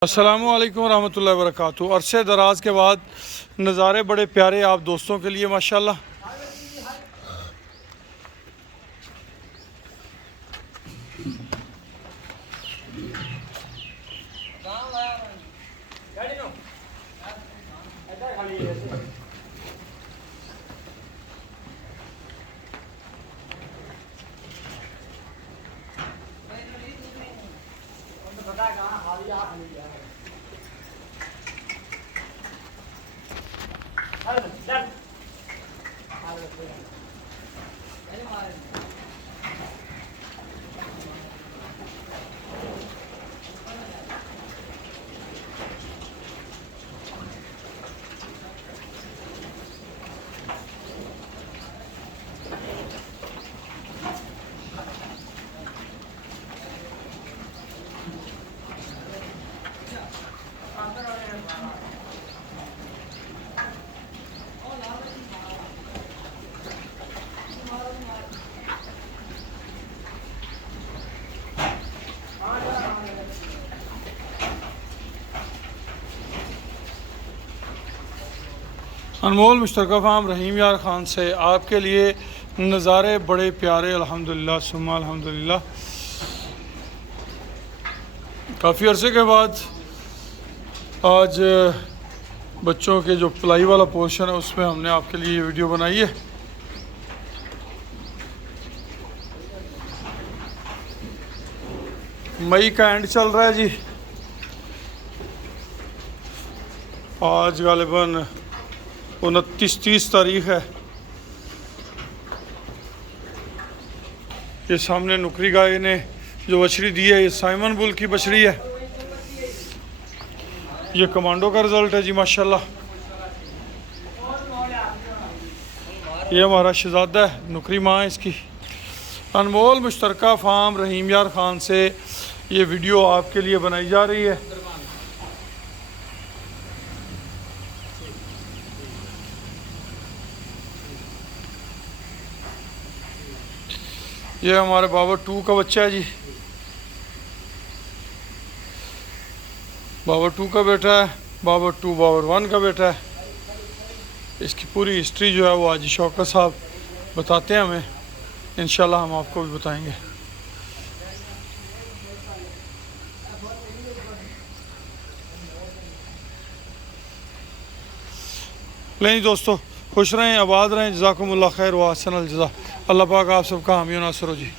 अस्सलामुअलैकुम रहमतुल्लाहि व बरकातुहू। अरसे दराज के बाद नज़ारे बड़े प्यारे आप दोस्तों के लिए माशाल्लाह। अनमोल मुश्तरका फार्म रहीम यार ख़ान से आपके लिए नज़ारे बड़े प्यारे अल्हम्दुलिल्लाह सुम्मा अल्हम्दुलिल्लाह। काफ़ी अरसे के बाद आज बच्चों के जो प्लाई वाला पोर्शन है उसमें हमने आपके लिए ये वीडियो बनाई है। मई का एंड चल रहा है जी। आज गालिबन 29-30 तारीख है। ये सामने नुकरी गाय ने जो बछड़ी दी है ये साइमन बुल की बछड़ी है। ये कमांडो का रिज़ल्ट है जी माशाल्लाह। ये हमारा शहज़ादा है, नुकरी माँ है इसकी। अनमोल मुश्तरका फार्म रहीम यार ख़ान से ये वीडियो आपके लिए बनाई जा रही है। ये हमारे बाबर 2 का बच्चा है जी। बाबर 2 का बेटा है, बाबर 2 बाबर 1 का बेटा है। इसकी पूरी हिस्ट्री जो है वो आज शौकत साहब बताते हैं हमें, इंशाल्लाह हम आपको भी बताएंगे। नहीं दोस्तों, खुश रहें, आबाद रहें, जज़ाकुमुल्लाह खैर व अहसनल जज़ा। अल्लाह पाक आप सबका हामी व नासिर हो जी।